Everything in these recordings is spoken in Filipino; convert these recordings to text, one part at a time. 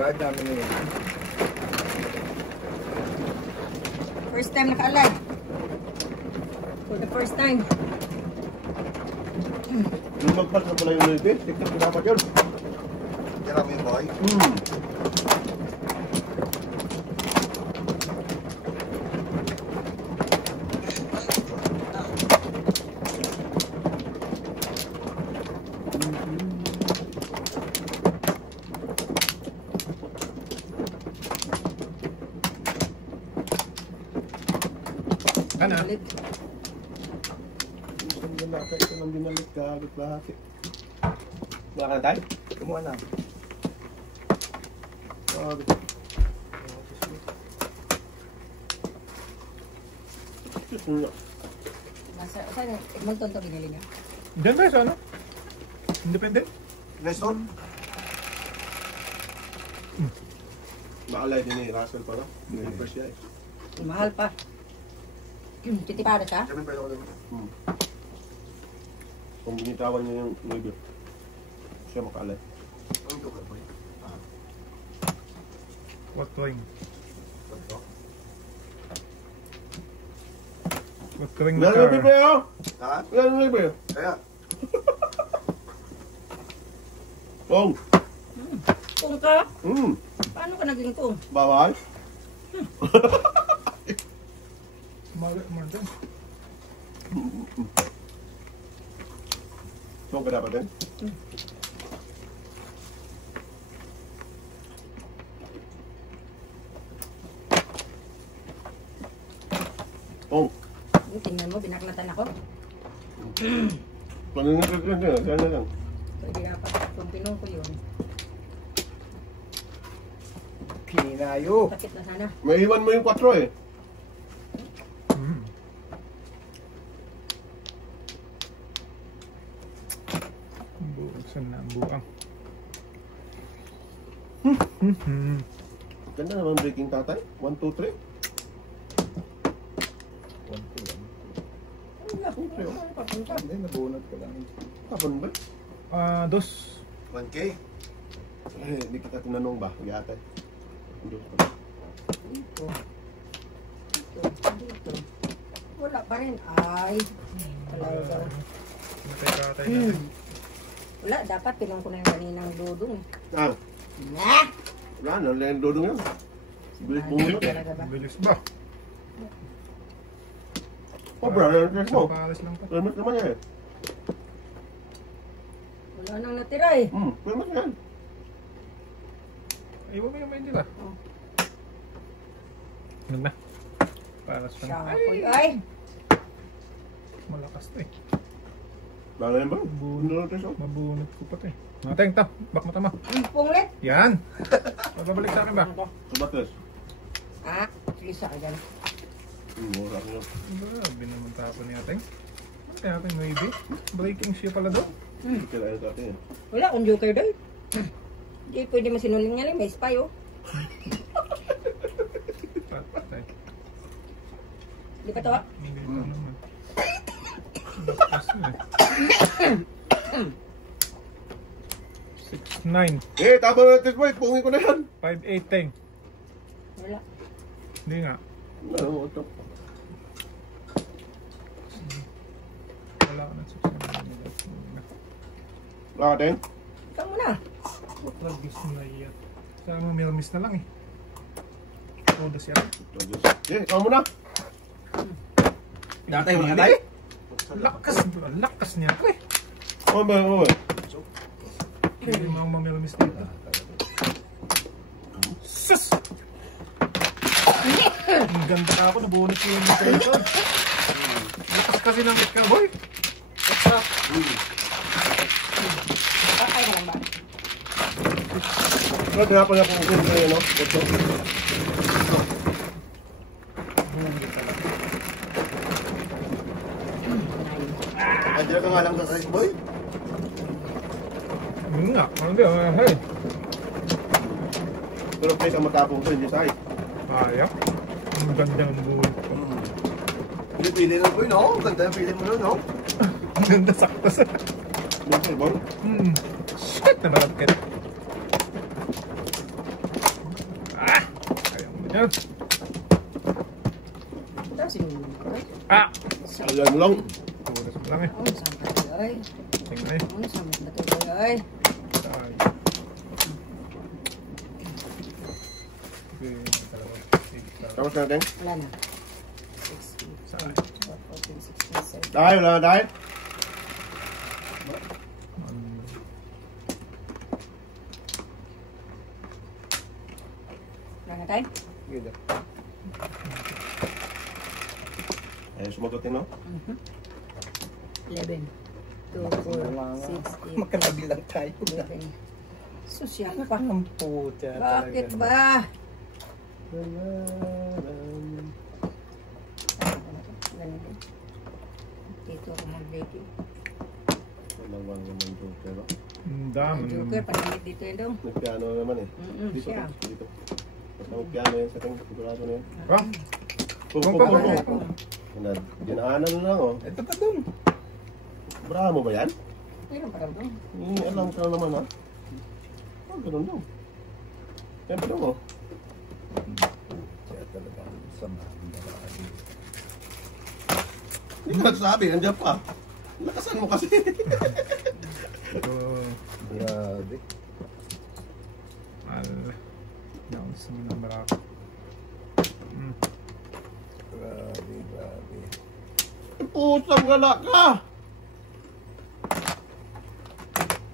Bakit namin na yan? First time naka-alive. For the first time. Yung magpas na pala yung lipid, tiktik ko dapat yun. Tira mo yung boy? Ano? Isang ginaka, isang dinalit ka, agad lahat eh. Wala ka na tayo? Kumuha na. Sabi. Saan? Edmonton to binili niya? Diyan ba sa ano? Independent? Resort? Maalay din ni Russell pala. Hindi siya eh. Mahal pa. Titipado ka? Sabi pa ako Kung binitawan niya yung lipid, siya makaalay. Ang ito ka boy? What wing? What wing na Wala car? na lipid eh! Ha? Wala na lipid! Kaya? Kung! Kung ka? Hmm! Paano ka naging kung? Bawal? More than. Kung ka dapat din? Kung! Tingnan mo, binaklatan ako. Panunod lang din, sana lang. Pwede dapat kung pinong ko yun. Pininayo. Sakit na sana. May iwan mo yung 4 eh. Buksan na ang buang. Ganda naman breaking tatay. 1, 2, 3. 1, 2, 1. Wala kong 3 oh. Papunta. Hindi, nabunod ko lang. Kapon ba? Dos. 1K? Eh, hindi kita tinanong ba? Yatay. Dito. Dito. Wala pa rin. Ay. Talaga. Matay natin. Wala, dapat pinong ko na yung kaninang dudong. Ah, Nah! wala na. Lang dodong yan. Bilis bumunot eh. Talaga ba? Bilis ba? Oh, bro, lang mo. Pares lang pa. Permit naman yan eh. Wala nang natira eh. Permit yan. Ay, huwag mo naman hindi ba? Oh. Ano na? Pares lang. Shakoy. Ay! Malakas to eh. Wala yan ba? Bunot tayo. Mabunot ko pa to eh. Mateng to. Bak mo tama. Punglit. Yan. Magbabalik sa akin ba? Ano to? Subates. Ah, isa ka dyan. Mura ko yun. Grabe naman tapon ni Ateng. Kaya Ateng maybe. Breaking siya pala doon. Kailangan ito atin eh. Wala akong joker doon. Hindi pwede masinuling nga lang. May spy oh. Patay. Di pa to ah. Hindi pa naman. Bakas na eh. 6-9. Eh, tama natin boy. Pungin ko na yan. 5-8 Teng. Wala. Hindi nga. Ano, ito. Wala ko na 6-9. Wala ka din? Ikaw muna. Lagis na iyan. Sama milmis na lang eh. Odas yan. Eh, ikaw muna. Natay mo natay? Lakas niya ito eh. Oh, ba, oh, ba. Hindi mo akong mamilmis dito. Sus! Ang ganda ka ako, nabunot ko yung mukha ito. Lakas kasi ng ikaw, boy. Patay ka lang ba? Pwede nga pala kung kung no? Ito. Andiyan ka nga lang sa size boy? Yun nga, ano ba? Hey. Pero place ang matapong sa inyo tayo. Ayak. Ang ganda ng bunot ko. Pili lang boy no? Ganda yung pili mo nun no? Ang ganda sakto sa... Bakit, boy? Shit! Nabalagkit. Yan. Tapos sinulong ko. Ah! Ayan mo lang. Oras mo lang eh. Oh, saan ka to, ay? Tingnan eh. Oh, saan ka to, ay? Ay. Okay, dalawa. Tapos natin. Wala na. 6, 8, Saan? 14, 16, 17. Dahil, wala na dahil. Wala na tayo? Gila. Ayun, sumagutin, no? 11, 2, 4, 6, 8, Magkanabilang tayo. 11. Susya pa. Ang puta. Bakit ba? Dito ang nag-ready. Dalawang naman joker, no? Ang dami. Joker, panamit dito yun daw. Nagpiano naman eh. Dito, Siya. dito. Basta magpiano yun sa tingin. Sigurado na yun. Ah, Pum, Pum, pum, pum, pum, pum. pum. Dinaanan na lang, oh. Ito pa dun. Bravo ba yan? Meron pa daw daw. Alam ka naman, ha? Oh, ganun daw. Siyempre mo. Kaya talaga sama. Hindi ka nagsabi, nandiyan pa. Lakasan mo kasi. ito. Grabe. Yan, sa mga marako. Grabe, grabe. Pusang gala ka!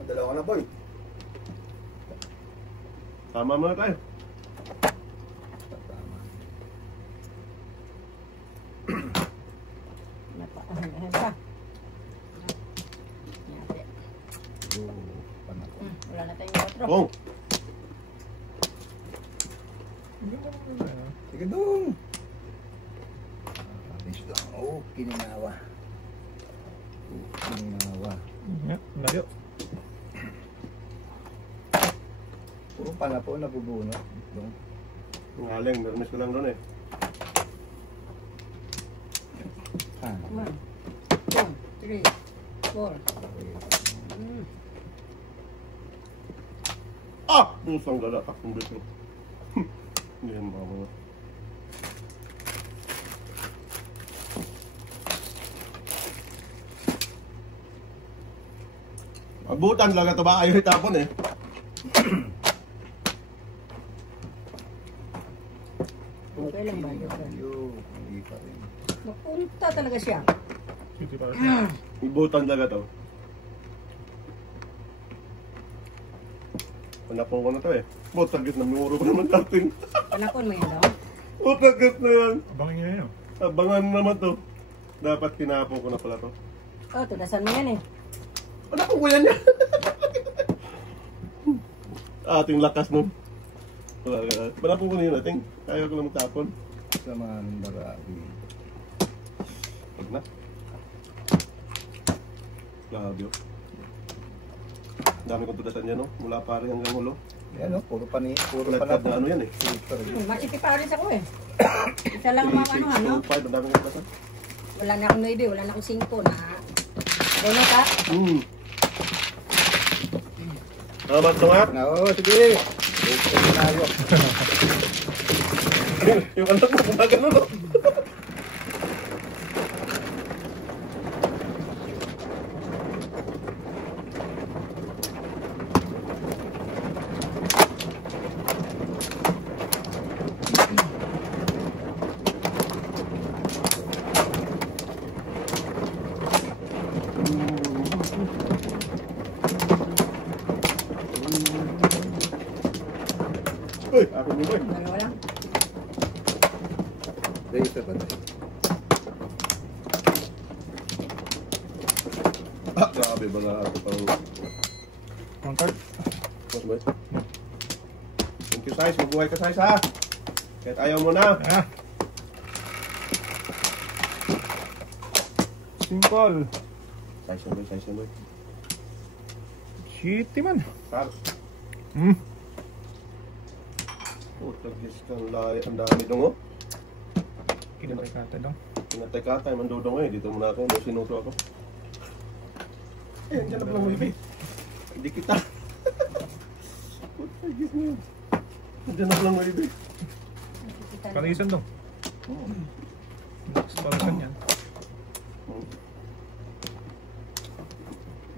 Dalawa na, boy. Tama muna tayo. Tama. Napakahangahan pa. Panako. Wala na tayong otro. Oh, Sige dong. Alis lang. Oh, kininawa. Oh, kininawa. Yeah, layo. Puro pala po nabubunot. Dong. ngaling, mermis ko lang doon eh. Ah. Come on. 2, 3, 4. Ah! Pusang gala, takong beso. Hindi yan mga. Abutan talaga ito ba? Ayaw itapon eh. Okay lang ba, Joker? Yo, hindi pa rin. Napunta talaga siya. City para siya. Abutan talaga ito. Panapon ko na ito eh. Butagit na muro ko naman natin. Panakon mo yan daw. Butagit na yan. Abangin niyo yun. Abangan naman to. Dapat tinapon ko na pala to. Oh, tunasan mo yan eh. Panapon ko yan yan. Ating lakas nun. Panapon ko na yun ating. Kaya ko na magtapon. Samaan marami. Huwag na. Grabe oh. Dami kong tudasan yan, no? Mula pare hanggang ulo. Yan o, puro Puro pala na ano yan eh. Super. Masipiparis ako eh. Isa lang mga ano, ano? 5, ang dami kong tudasan. Wala na akong 9, wala na akong 5 na. Ano ka? Salamat ito nga. Oo, sige. Okay, tayo. Yung anak mo, kumagano, no? Uy, ako mo ba? Dalawa lang. Dahil isa ba? Ah, grabe ba na ako pang... One card. Boss boy. Thank you, Sais. Mabuhay ka, Sais, ha? Kahit ayaw mo na. Ah. Simple. Sais na boy, Sais na boy. Shitty man. Par. Oh, tagis kang lahi. Ang dami dong, oh. Kinabay kata daw. Pinatay ka tayo, mandudong eh. Dito muna ako, may sinuso ako. Eh, andyan na pala mo ibig. Hindi kita. Tagis mo yun. Andyan na pala mo ibig. Palitan. Parisan dong. Next parisan yan.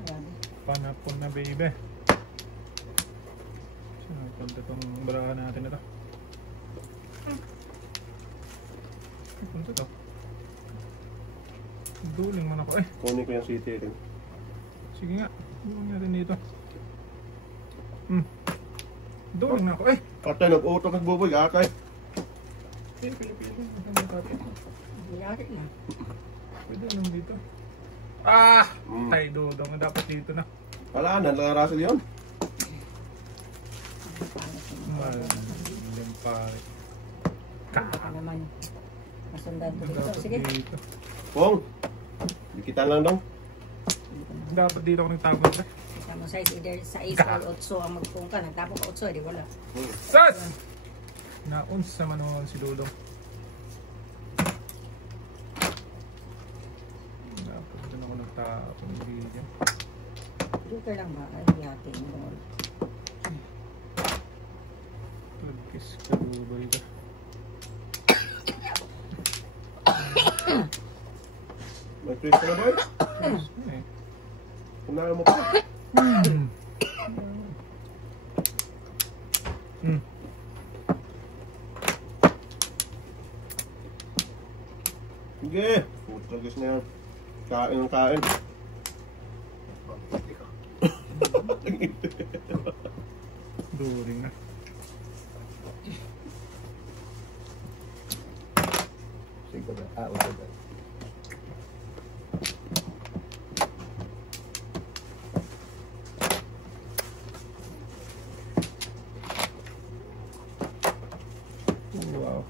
Grabe. Panapon na baby. Saan punta itong barahan natin ito? Saan punta ito? Duling man ako eh. Kunin ko yung city rin. Sige nga. Duling natin dito. Duling na ako eh. Katay, nag-utok at buboy, akay. Pili. Nangyari na. Pwede lang dito. Ah! Mm. Tay dudong. Dapat dito na. Wala na, Russell yun. Maling pare. Baka naman. Masundan ko dito. Dapat Sige. dito. Pong, dikitan lang dong. Dapat dito ako nagtapon na. Kasama size either sa 6 or 8 ang magpung ka. Nagtapon ka 8, di wala. Sat! Naunsa man naman si Dudong. Dapat doon ako nagtapon dito. Joker lang ba? Ay, yatin mo. Lagkis ka bubay ka. May freeze ka na boy? Eh. Kunahan mo pa. Sige. Putagis na yan. Kain ang kain. During na. Sige ba? Okay ba? Wow.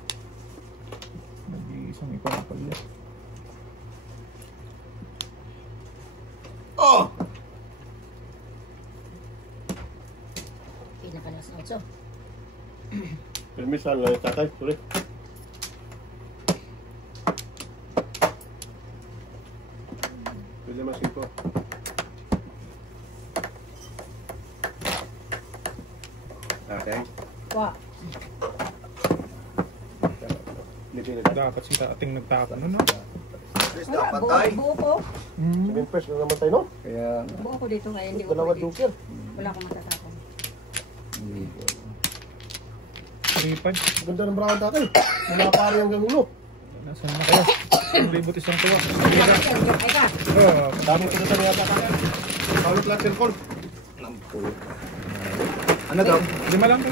Nag-iisang ikaw pala. Oh! Pinakalas na 8. Permisan lang yung tatay. Sorry. Pwede mas ito. Okay. Wa. Lipin na tayo. Dapat si tating nagtapon, ano? Please, Wala, dapat tayo. buo ko. Sabihin first na naman tayo, no? Kaya, Buo ko dito kaya hindi ko Dalawa pwede. joker. Wala akong matatapon. hindi ko. 3-5. Ganda ng brown tatay. Mula pari hanggang ulo. Nasaan na kayo? Libot isang tuwa. Ay ka. Oh, Dami ko na sa yata tatay. Paulit lang circle. Ano daw? 5 lang po.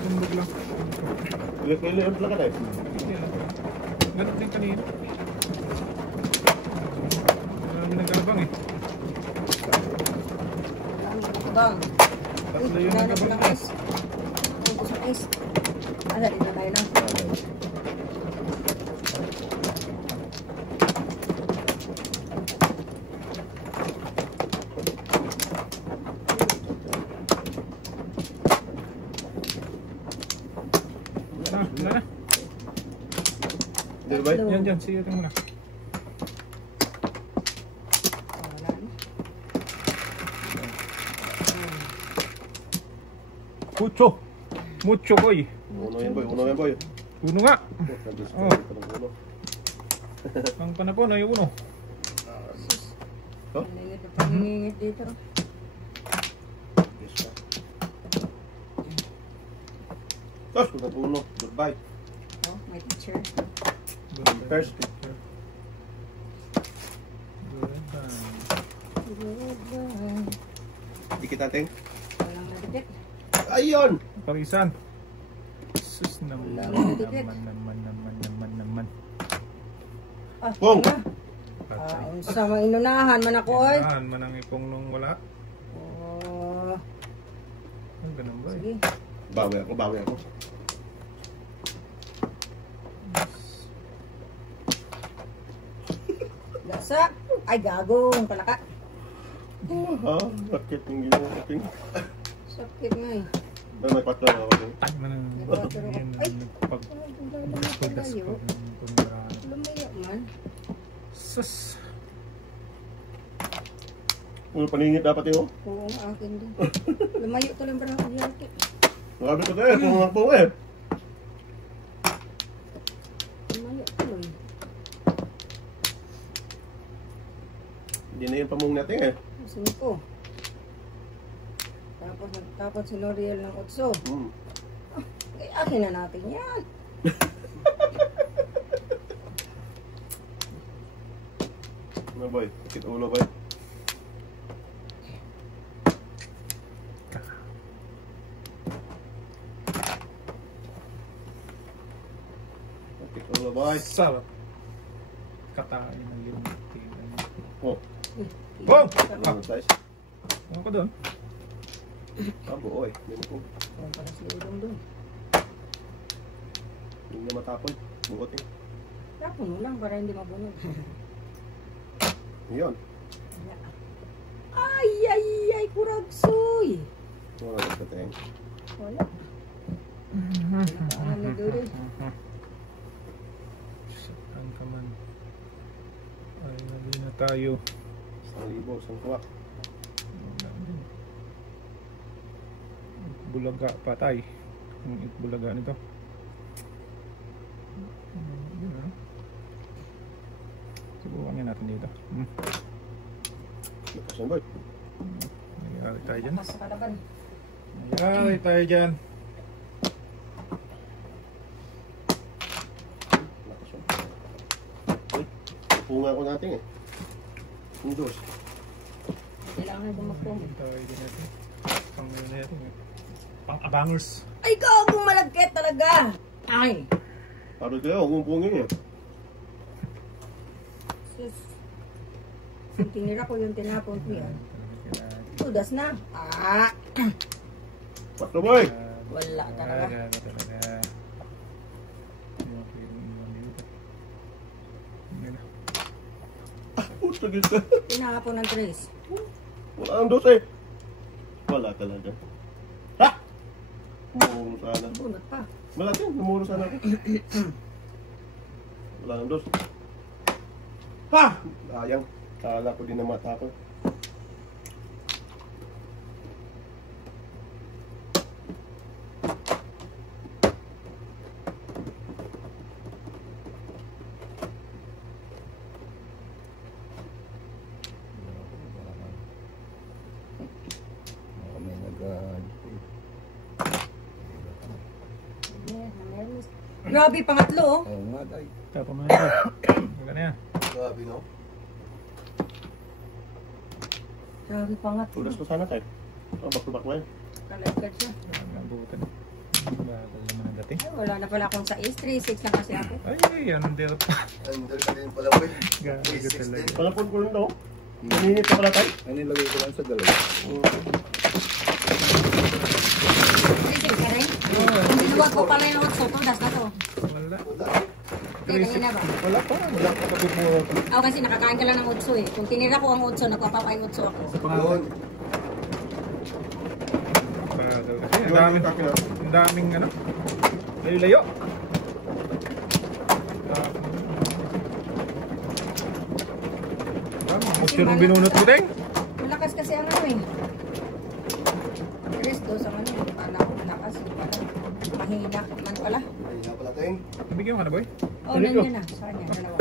Tumbog lang. Ilit lang ka tayo. Ganun din kanina. Marami nagkabang eh. Bang. Tatlo yun Nanap nagkabang. ng ice. Ubus ng ice. Ala, dito tayo lang. Wala na. Hindi ba? Yan, sige ito muna. Wala na. Mucho koy. Uno yan boy, uno yan boy. Uno nga. Oh. Ang panapon ay uno. Paningit na paningit dito. Tapos, kung uno, goodbye. Oh, my teacher. First. Goodbye. Dikit natin. Walang nadikit. Ayun! Parisan. Sus naman. Naman. Ah, Bong! wala. Unsa mang inunahan man ako ay. Saan man ang ipong nung wala? Oh, Ang ganun ba eh? sige. Bawi ako. Gasa. Ay, gagong palaka. Ha? Bakit yung ginawa natin? Sakit nga eh. May patla na ako din. Ay, man ang Ay. nagpag... Nagpagas Lumayo. pa ng pumara. Lumayo man. Sus! Uy, paningit dapat yun. Oo, akin din. Lumayo to lang parang ang yaki. Marami ko tayo, kung po eh. yung pamong natin eh. 5. Tapos nagtapos si L'Oreal ng 8. Hmm. Ay, akin na natin yan. Ano boy? Sakit ulo boy? Sakit ulo boy? Sarap. Katain ng limit. Oh, Oh! ano size? Ano ko doon? Abo oy. Hindi mo. Ayan pala si Udong doon. Hindi na matapon. Bukot eh. Tapon mo lang para hindi mabunod. Yun. Ay, ay, ay, kuragsoy. Wala na sa tingin. Wala. Ano ni Dudoy? Saan ka man? Ay, nali na tayo. 1,000, 1,000 Bulaga patay. Ang bulaga nito. Yun, ah. Subukan nga natin dito. Lakas yan boy. Nagyari tayo dyan. Mas sa kalaban. Nagyari tayo dyan. Lakas yan. Uy, punga ko natin eh. Yung dos. Kailangan na dumagpong. Tayo dyan natin. Pang yun natin eh. Pang abangers. Ay, gago, malagkit talaga. Ay. Parang kayo, huwag pungin eh. Sus. Yung tinira ko yung tinapon ko yan. Tudas na. Ah. Patlo boy! Wala talaga. Puto gito. Tinapon ng trace. Wala ang dos eh. Wala talaga. Ha? Namuro sana. Bunot pa. Malaki, namuro sana ako. Wala ang dos. Ha! Sayang. Kala ko din na mata ko. May Grabe, pangatlo oh. Oo nga tayo. Tapos mo na ito. Wala na yan. Grabe, no? Grabe, pangatlo. Tulas ko sana tayo. Back-to-back na yun. Kalagkad siya. Wala na butan. Bagal naman ang dating. Ay, wala na pala akong 6, 3, 6 na kasi ako. Ay, under pa. Under ka din pala, boy. Gago talaga. Palapon ko rin daw. Naninit ka pala tayo. Ano nilagay ko lang sa dalawa? Isip ka rin? Binuwag ko pala yung 8, tudas na to. Wala. Hindi, kanina ba? Wala pa. Wala pa kapit mo. Ako kasi nakakain ka lang ng 8 eh. Kung tinira ko ang 8, nagpapapay 8 ako. Yun. Bagal kasi. Ang daming ano. Layo-layo. Mucho nung binunot ko din. Malakas kasi ang ano eh. Rest do sa ano. Pala ko malakas. Pala. Mahina man pala. Ayun nga pala, Teng. Bigyan mo ka na, boy. Oh, nandiyan na. Saan yan? Dalawa.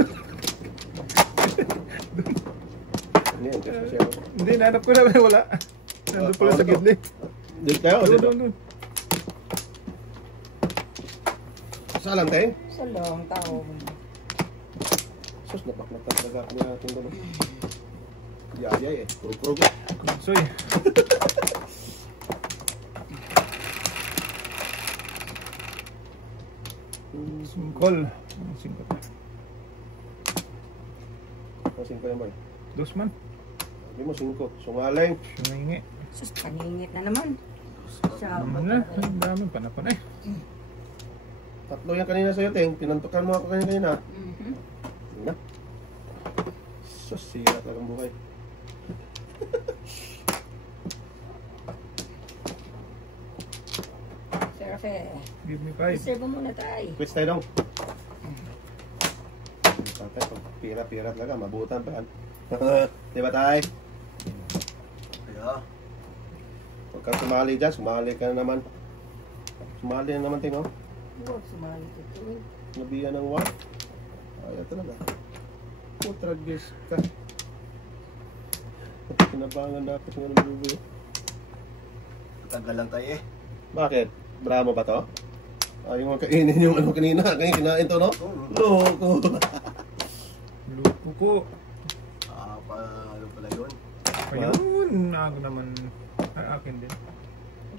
Ano yan? Kasi ako. Hindi, nahanap ko na. Wala. Nandun pala sa gitli. Dito tayo. Doon, Dito. doon, doon. Saan lang tayo? Sa long tao. Sus, napak-napak talaga ako natin doon. Yayay eh. Puro-puro ko. Soy. Singkol. Singkol. Masing ko yan boy. Dos man. Hindi mo 5. Sungaling. Sumingi. Sus, paningit na naman. Siya. Ano na? Ang daming panapon eh. Tatlo yan kanina sa'yo, Teng. Pinantukan mo ako kanina. Mhm. Hindi na. Sus, sira talagang buhay. Sir Rafe. Give me 5. Serve mo muna tayo. Quits tayo daw. Patay, pag pira-pira talaga, mabutan pa yan. Di ba tayo? Kaya, Huwag kang sumali dyan, sumali ka na naman. Sumali na naman, Teng, oh. Huwag sumali dito eh. Nabiyan ng 1. Ayaw talaga. Putragis ka. Tinabangan dapat nga ng bubo. Tagal lang tayo eh. Bakit? Bravo ba to? Ayaw mo kainin yung ano kanina. Ngayon kinain to, no? Loko. Lupo ko. Ano pala yun? Ayun, ako naman. Ay, akin din.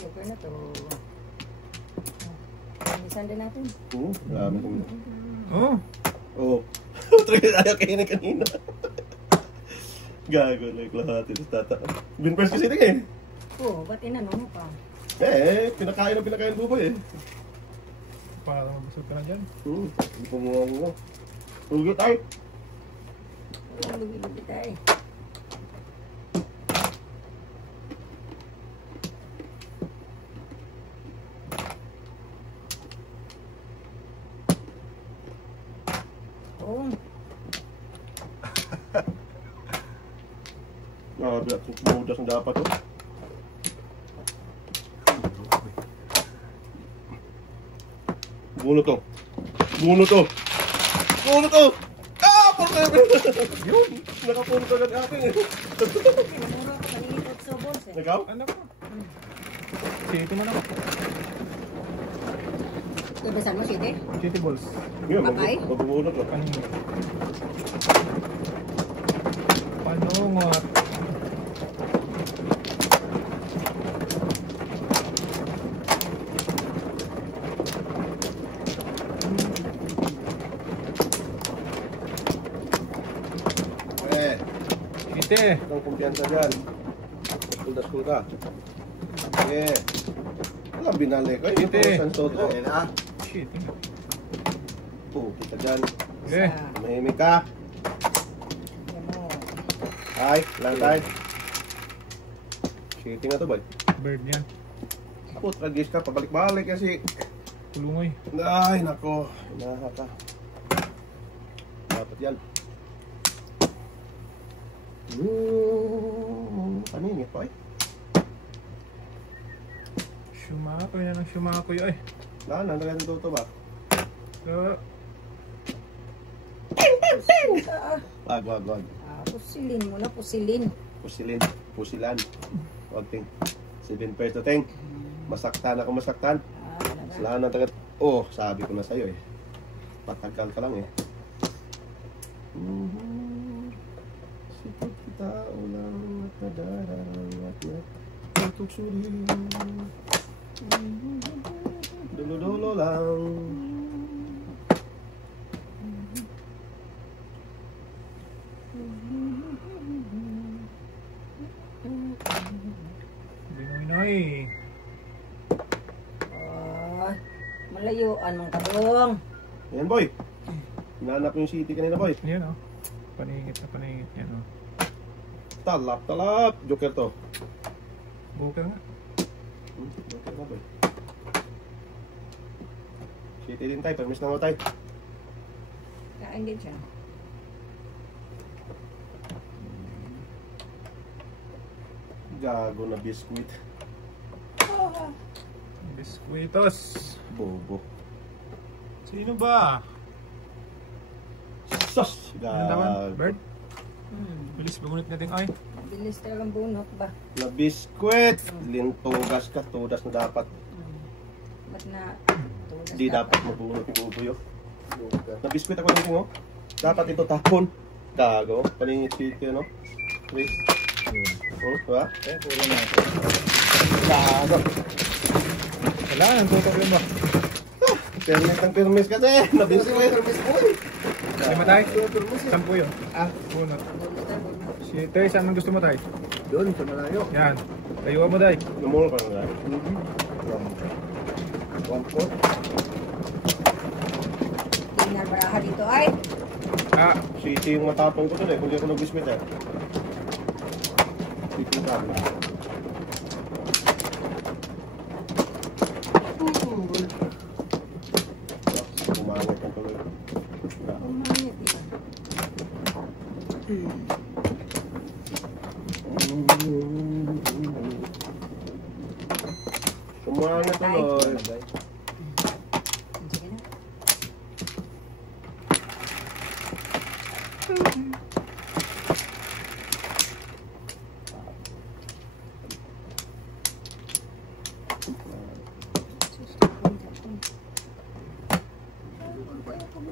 Joker na to. Panisan din natin. Grabe. Oh, Oo. Ayaw kainin kanina. Gago like lahat ito tata. Binpers kasi ito eh. Oo, ba't inano mo pa? Pinakain ng buboy eh. para mabusog ka na dyan. Hindi po mo. Ulit ay. Lugi-lugi tayo. Oo. Grabe at mudas na dapat to. Buno to. Yun! Nakapunto agad akin eh. Pinamura ko kanina sa balls eh. Nagaw? Ano ko? City mo na ako. Ibisan mo, City? City balls. Yun, Patay? mabubunot lang. Kanino? Panungot. City. Itong kumpiyansa dyan. School ka. Okay. Alam, binalik ko. Ito, San Soto. Ayan na. City. Kita dyan. Okay. Mahimik ka. Yan mo. Ay, lang tayo. Shitting na to, boy. Bird yan. Ako, tragis ka. Pabalik-balik kasi. Kulungoy. Ay, nako. Hinaha ka. Dapat yan. Paninit pa eh. Shumakoy na ng shumakoy. Ay. Laan, nandang ito ba? Wag. Pusilin mo na, pusilin. Pusilan. Wag ting. 7 pesos ting. Masaktan ako masaktan. Slaan ng tagat. Oh, sabi ko na sa'yo eh. Patagal ka lang eh. Sikap kita ulang at nadarangat na pagtuksuli. Dulo-dulo lang. Binoy-noy. Ay, malayuan mong kadong. Ayan boy. Hinanap yung city kanina boy. Yan o. Paningit na paningit yan o. Talap. Joker to. Booker nga. Joker na boy. City din tayo. Permis na mo tayo. Kain din siya. Gago na biskuit. Biskuitos. Bobo. Sino ba? Sus! Ano naman? Gago. Bird? Bilis bungot natin ay. Bilis talagang bunot ba? Na biskuit! Lintugas ka. Tudas na dapat. Ba't na? Hindi dapat mabunot yung ubo yun. Na biskuit ako din mo. Dapat ito tapon. Gago. Paningit city no? Please. Diba? Kulang natin. Gago. Wala, nagtutok yun ba? Permis kasi. Na biskuit. Lima tayo? 10 yun. Bunot. City, saan ang gusto mo tayo? Doon, sa malayo. Yan. Layuan mo tayo. Namuro ka na. One-fourth. Tingnan baraha dito ay. City yung matapong ko dun eh. Kung di ako nag-biskuit eh. City ka. Kumangit ang tuloy. Umangit eh. Kumangit tuloy. Sige na.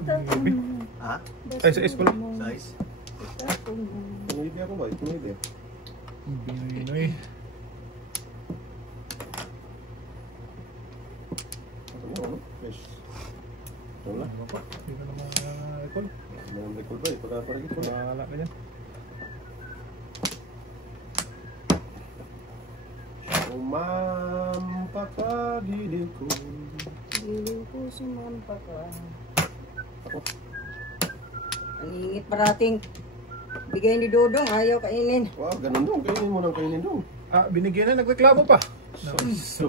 Ha? Ay, sa S pala. Size? Pinoy ako ba? Pinoy. Binoy. Ano? Yes. Wala. Ano pa? Hindi ka naman recall. Mayroong record ba? Ito na parang ito. Nakakala ka dyan. Umampakagiliw ko. Giliw ko sumampa ka. Ang ingit parating. Bigay ni Dodong, ayaw kainin. Wow, ganun dong. Kainin mo ng kainin dong. Ah, binigyan na, nagreklamo pa. So,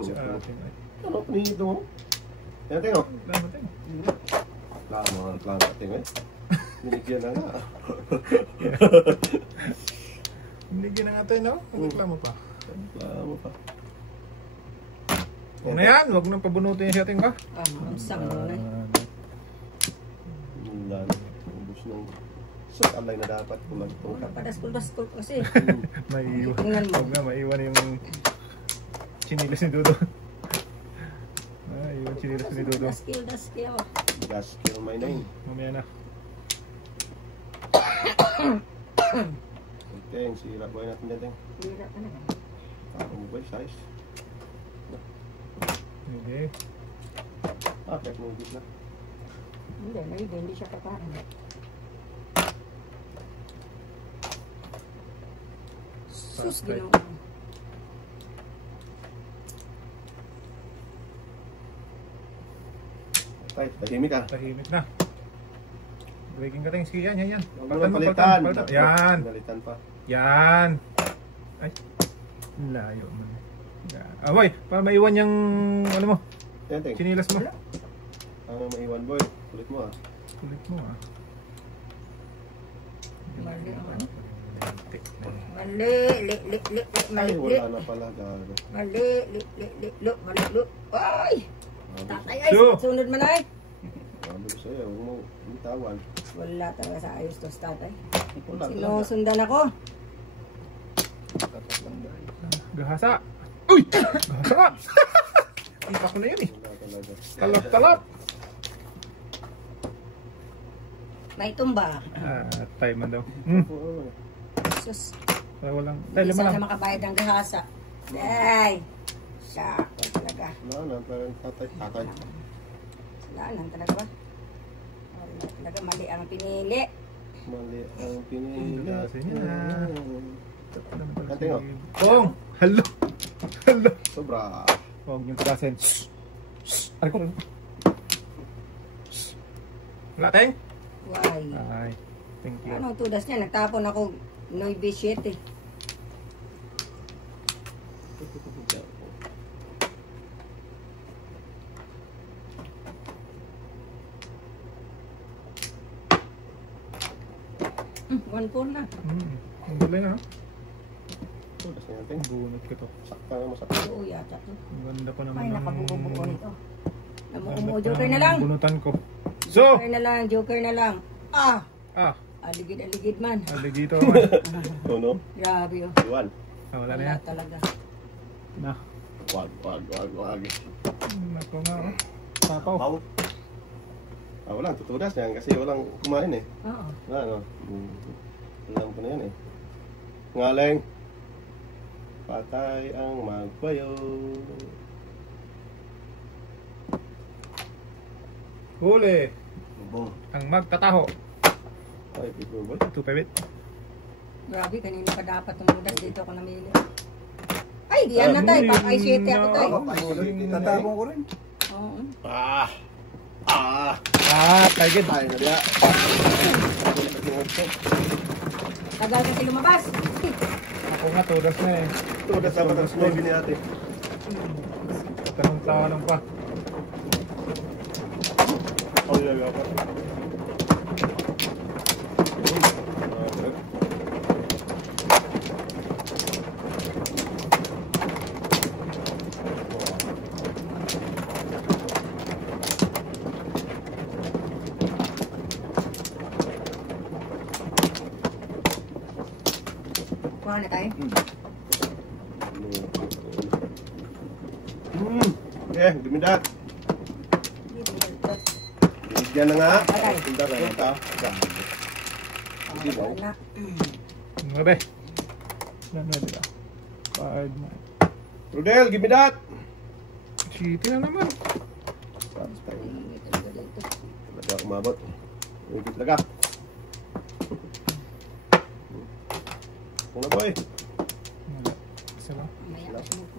Si ating ay. ano paningin ito mo? Yan, tingo. Reklamo tayo. Plano ating eh. Binigyan na nga. Binigyan na nga tayo, no? Nagreklamo pa. Plano pa. Huwag na yan, huwag nang pabunutin yung ating ba? Ah, magsang mo na. Wala na. Ubus ng alay na dapat kung magtungkat. Padaskol-daskol kasi. Maiiwan. Tingnan mo. Huwag nga, maiiwan yung chinilas ni Dodo. Iwan chinilas ni Dodo. Daskil. Gas kill my name. Mamaya na. Teng, sira buhay natin dyan, Teng. Hira ka na. Parang mo ba yung size? Okay. Ah, kahit mo na. Hindi siya kakain. Sus, ginawa. Tay, tahimik ah. Tahimik na. Breaking ka tayo. Sige, yan. Huwag mo nang palitan. Yan. Palitan pa. Yan. Ay. Layo man. Ah, boy, para maiwan yung ano mo, Yan, Teng. sinilas mo. Ano maiwan, boy? Kulit mo ah. Kulit mo ah. Mali ang ano? Mali. Ay, Mali. wala na pala. Gago. Mali. Ay! Tatay ay, So. sunod man ay. Sabi ko sa'yo, huwag mo bitawan. Wala talaga sa ayos to tatay. Wala talaga. Sinusundan ako. Gahasa. Uy! Gahasa! Kita ko na yun eh. Wala talaga. Talap-talap. May tumba. Ah, tayo man daw. Oo. Sus. Walang. Tayo, Hindi lima sana lang. makabayad ng gahasa. Ay! Siyako talaga. Wala na, parang tatay. Wala talaga ba? Wala talaga. Mali ang pinili. Mali ang pinili. Kasi niya. Kante nga. Kong! Hello! Hello! Sobra. Huwag niyong tirasin. Ay ko. Wala tayong? Why? Ay, thank you. Anong tudas niya? Nagtapon ako Noy shit eh. One four na. Ang gulay na. Tudas na yan, Teng. Bunot ko to. Sakta na masakta. Oo yata to. Ang ganda pa naman Ay, ng... nakabuko-buko nito. Namuko mo, Ganda pa joker na ng lang. Bunutan ko. So! Joker na lang. Ah! Ah, Aligid man. aligito man. Oo, no? Grabe oh. Iwan. Ah, wala na Wala yan. talaga. Na. Wag. Nako nga oh. Tapaw. Pau. Ah, walang tutudas yan kasi walang kumain eh. Oo. Wala, no? Alam ko na yan eh. Ngaleng. Patay ang magbayo. Huli. Bubong. Ang magtataho. Ay, people boy. Ito, pebit. Grabe, kanina pa dapat tumudas dito ako namili. Ay, diyan na tayo. Pakay 7 ako tayo. Tatapon ko rin. Oo. Ah, Tayo tayo na diya. Tagal kasi lumabas. Ako nga, tudas na eh. Tudas dapat ang snow ni ate. Tanong tawa lang pa. Oh, yeah, yeah. Kuha na tayo. Yeah, give me that. Yan na nga. Patay. Punta na punta. Hindi ba? Wala na. 9. Yan na diba? 5, 9. Trudel, give me that. City na naman. Tapos tayo. Ito, ito, ito. Talaga umabot. Hindi talaga. Una boy. Wala. Isa ba? Mamaya ako sumuko.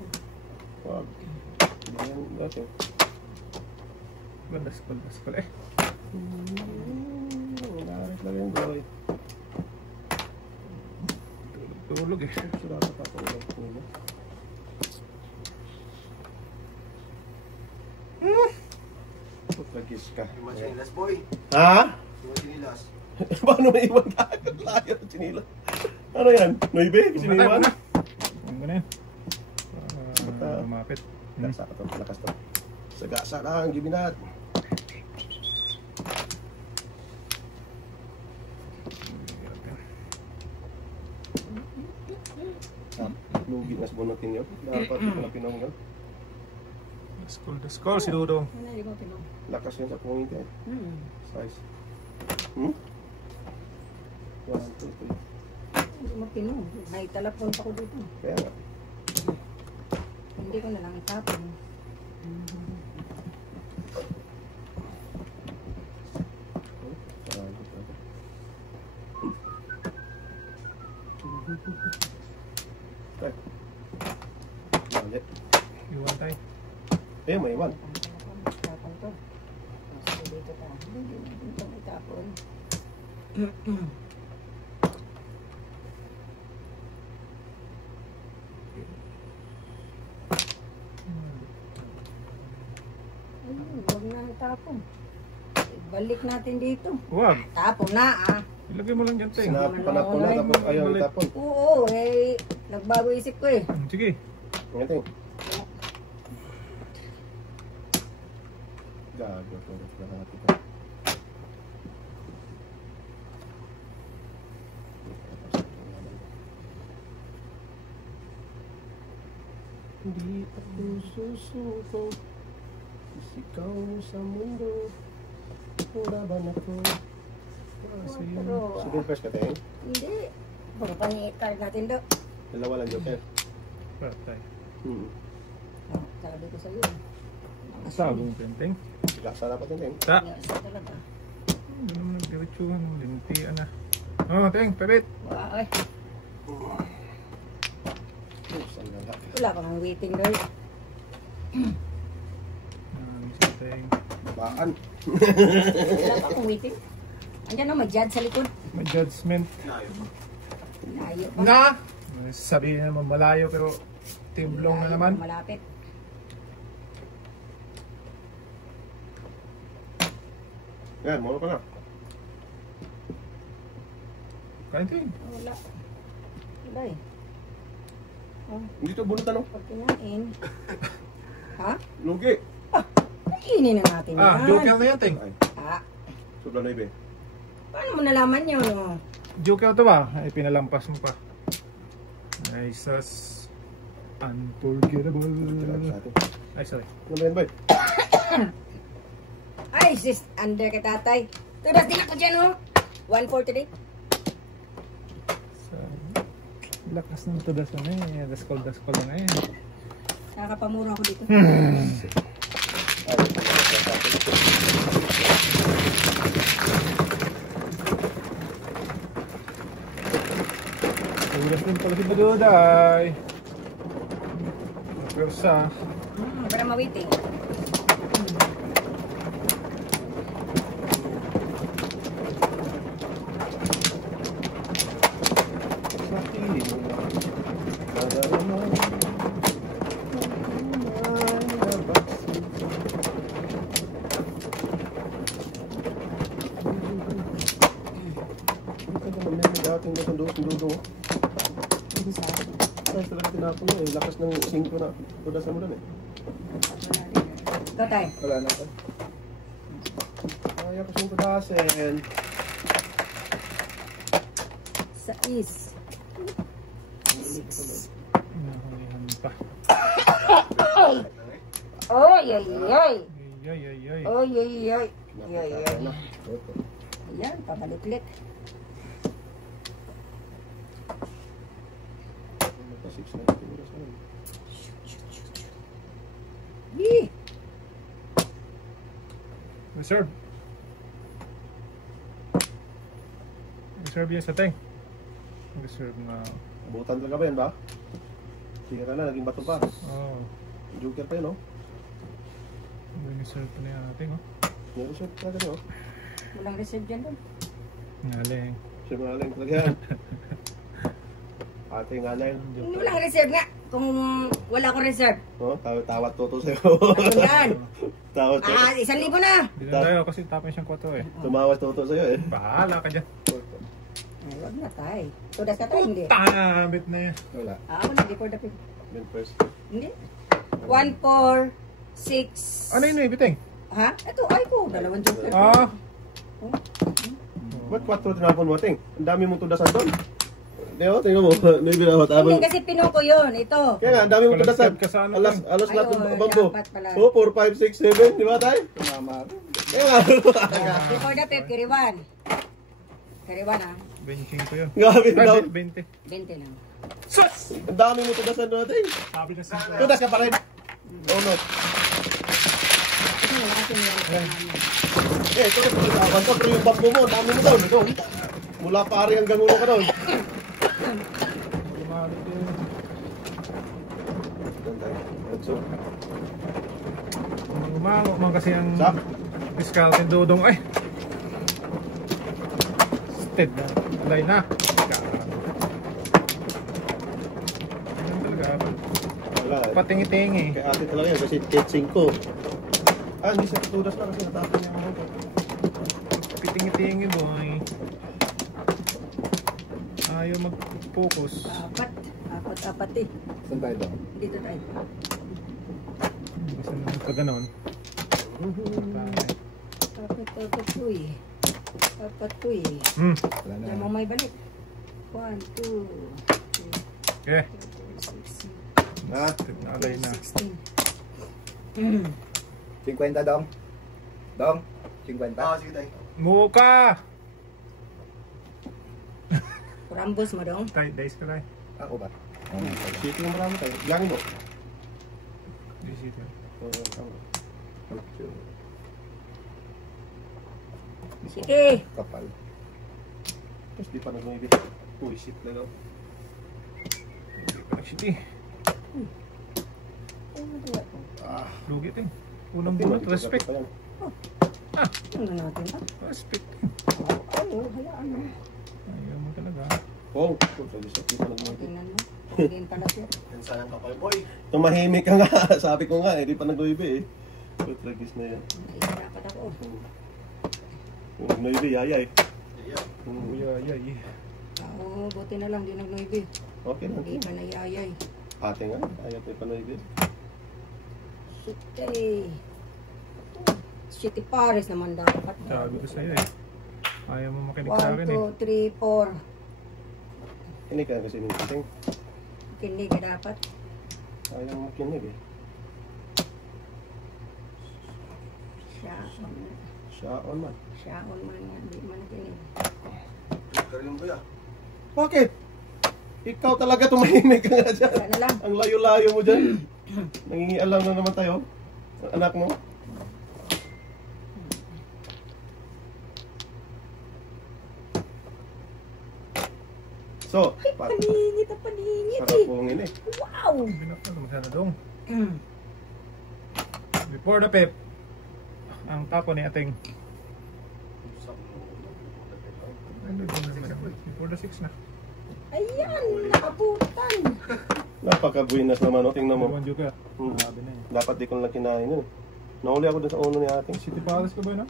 Wag. Yan dati. Baldas pala eh. Narit lang yung boy. Tulog eh. Surata pa ako ulit. Pagkagis ka. Yung mga sinilas, boy. Ha? Yung mga sinilas. Paano may iwan ka? Layo ng sinila. Ano yan? Noibe? Siniwan? Ang ganun. Lumapit. Lakas to, lakas to. Sagasa lang, give me that. Lugi na sa bunutin yun. Dapat ito na pinanggal. Score si Dudong. Ano, hindi ko tinong. Lakas yun sa pungiti. Size. 1, 2, 3. Hindi mo tinong. May talapon pa ko dito. Kaya nga. Hindi ko na lang itapon. Okay. Mali. Iwan tayo. Eh, may iwan. Tapon to. Sige, dito ta. Hindi ko itapon. Ayun, huwag na itapon. Balik natin dito. Wag. Tapon na ah. Ilagay mo lang dyan tayo. Sinapanap ko na tapos ayaw itapon. Oo, eh. Nagbago isip ko eh. Sige. Ngayon. Gago ko. Nakakati ka. Hindi ako susuko. Isikaw mo sa mundo. Uraban ako. Pero, 7 pesos ka tayo. hindi. Puro pang-i-card natin do. Dalawa lang joker. Patay. Sabi ko sa'yo. Sabong penteng. Gasa dapat yun. Ta. Yes, talaga. Ano naman nagdiretsuhan. Limpian na. Oh, teng. Pepit. Wow, eh. Sandala. Wala pa ng waiting doon. Teng. Baan. Wala pa akong waiting. Andiyan na, may judge sa likod. May judgment. Layo pa. Na! Sabihin naman malayo pero timblong na Layo naman. pa, malapit. Yan, muna ka na. Kain tayo. Wala. Wala eh. Oh, Hindi to bunot ano. pag kinain. Ha? Lugi. Kainin na natin Ah, yan. joker na yan, Teng. Ay, Ah, sobra na ibe. paano mo nalaman yun? Oh? Joker to ba? Ay, pinalampas mo pa. Ay, sas. Unforgettable. Ay, sorry. Ano ba yan, boy? Ay, sis, under ka tatay. Turas din ako dyan, oh. 1-4 today. Sa lakas ng tudas na eh. Daskol na eh. Nakakapamura ako dito. Tudas din pala si Baduday. Pwersa. Para mawiting. Sa piling. Nadarama. Dating sundo. Saan talaga tinapon mo eh. Lakas ng 5 na. Tudasan mo lang eh. Tatay. Wala na ka. Kaya ko siyang tudasin. 6. Nahulihan pa. Oy, ay, ay. Ay, ay, ay. Oy, oy, oy. Oy, oy. Na. Ayan, pabalik-lik. Naka-6 na ito. Yee! Reserve. Reserve yan sa tank. Reserve nga. Abutan talaga ba yan ba? Tira na, naging bato pa. Oh. Joker pa yun, oh. May reserve pa na yung ating, oh. May resort talaga yun, oh. Walang reserve dyan doon. Ngaling. Siya malaling talaga yan. Ate nga na yun. Walang reserve nga. Kung wala akong reserve. Oh, tawat toto sa'yo. Ano yan? Tawat toto. 1,000 na. Hindi na tayo kasi tapos siyang 4 eh. Tumawas toto sa'yo eh. Bahala ka dyan. Ay, wag na tayo. Tudas ka tayo, hindi. Tamit na yan. Wala. Wala, before the pin. Then first. Hindi. 1, 4, 6. Ano yun eh, biting? Ha? Ito, ay ko. Dalawang joker. Ah. Ba't 4 tinapon mo, Ting? Ang dami mong tudasan doon. Hindi mo, tingnan mo. Maybe na Hindi kasi pinuha ko yun. Ito. Kaya nga, ang dami mong tudasan. Collected ka sa ano, Alas, Ting? alas lahat Ayun, ng bambo. dapat pala. Oh, 4, 5, 6, 7. Di ba tayo? Tumama rin. Kaya nga. Before the pin, kiriwan. Kiriwan ah. Benching ko yun. Grabe daw. Ay, 20. 20 lang. Sus! Ang dami mong tudasan doon, Ting. Sabi na sa Tudas ka pa rin. Oh no. Kasi wala kasi meron. Eh, ito pag-isapan ka, pero yung bambo mo, ang dami mo doon. Ito, mula pari hanggang ulo ka doon. Umango man kasi ang Sak. Fiscal ni Dudong ay. Stead na. Alay na. Ganun talaga. Wala eh. Patingi-tingi. Kay ate talaga yun, kasi catching ko. Ah, hindi sa tudas na kasi natapon niya ako. Pitingi-tingi boy. Ayaw mag-focus. Apat eh. Saan tayo daw? Dito tayo. Kasi naman pag ganon. Apat to eh. Apat to eh. Wala na. Yan mo may balik. 1, 2, Okay. 3, 4, 5, 6, Ha? Stead na alay na. 16. 50 dong. Dong. 50. Ah, sige tayo. Muka! Kurambos mo dong. Tight days ka lang. Ako ba? Sige yung marami tayo. Langin mo. Visit. Sige. Kapal. Hindi pa nag-maybe. Uy, shit na daw. City. Ah, Lugi din. Unang bunot. Respect. Ano natin ba? Respect. Ano, hayaan mo. Ayaw mo talaga. oh, sabi siya, hindi pa nag-maybe. Tingnan mo. Pagin pala siya. Sayang ka pa, boy. Tumahimik ka nga. Sabi ko nga, hindi pa nag-maybe eh. But tragis na yan. Ay, dapat ako. Kung nag-maybe, yayay. Uy, ay, ay. Oo, buti na lang, di nag-noibi. Okay lang. Hindi pa nayayay. Ate nga, ayaw tayo pa nag-maybe. Shitty. Shitty Paris naman dapat. Sabi ko sa'yo eh. Ayaw mo makinig sa 1, akin eh. 2, 3, 4. Hindi ka kasi nung Kinig ka dapat. ayaw mo makinig eh. Siya. Siya on man. Siya on man yan. Di man kinig. Karin ko ya. Bakit? Ikaw talaga tumahimik ka nga dyan. Wala na lang. Ang layo-layo mo dyan. Nangingialam na naman tayo. Anak mo. So, Paningit na paningit sarap eh. pong ini. Wow! Binakal mo sana dong. Before the pep, ang tapo ni ating ano din naman, before the 6 na. Ayan, nakabutan. Napaka-buinas naman, no? Tingnan mo. One joker. Hmm. Grabe na yun. Dapat di ko lang kinain yun. Nahuli ako dun sa uno ni ating. City Palace ka ba yun?